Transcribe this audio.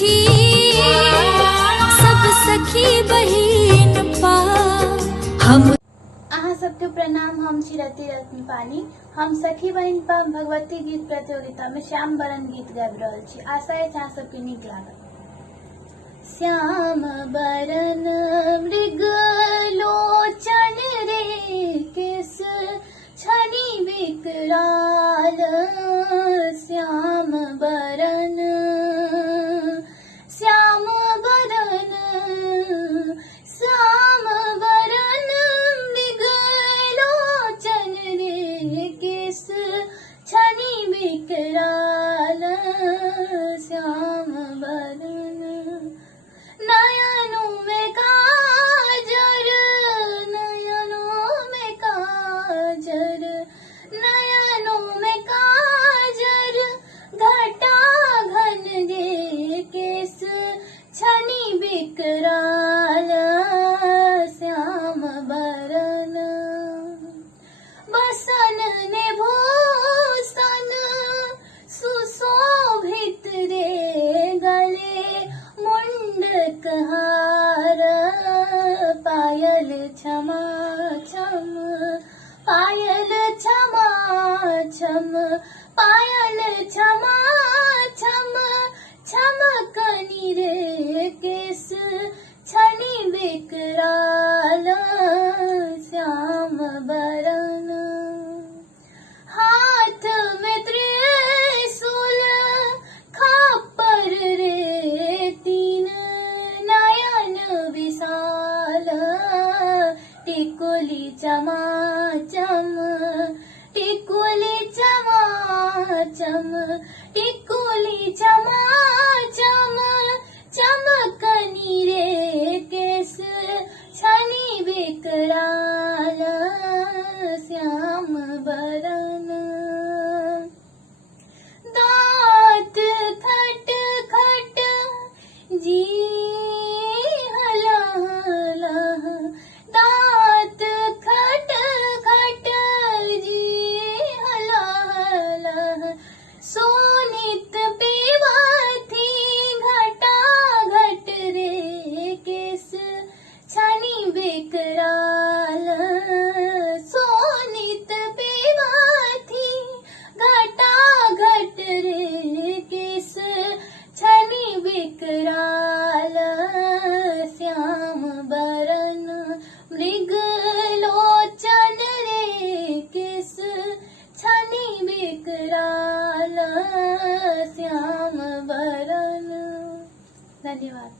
छी सब सखी बहिन पा हम। अहाँ सबके प्रणाम। हम छी रति रत्न पानी। हम सखी बहिन पा भगवती गीत प्रतियोगिता में श्याम बरन गीत गाबि रहल छी। आशा अछि अहाँ सबके नीक लागत। श्याम बरन मृग लोचन रे केस छनि विकराल। श्याम बरन श्याम बरन श्याम बरन मृग लोचन रे केस छनि विकराल। श्याम बरन नयनों में काजर नयनों में काजर नयनों में काजर घटा घन गे केस छनि विकराल। श्याम बरन बसन ने भूषण सुशोभित रे गले मुंडक हार। पायल छमा छम पायल छमा छम पायल छमा छम छमकनी रे केस छनि विकराल। श्याम बरन हाथ में त्रिशूल खापर रे तीन नयन विशाल। टिकुली चमाचम टिकुली चमाचम टिकुली चमाचम चमकनी रे केस छनि विकराल। श्याम बरन दांत खट खट जी हलह दांत खट खट जी हलह सोनित पीवथी घटा घट रे केस छनि विकराल। सोनित पीवथी घटा घट रे केस छनि विकराल। श्याम बरन मृग लोचन रे केस छनि विकराल। श्याम बरन। धन्यवाद।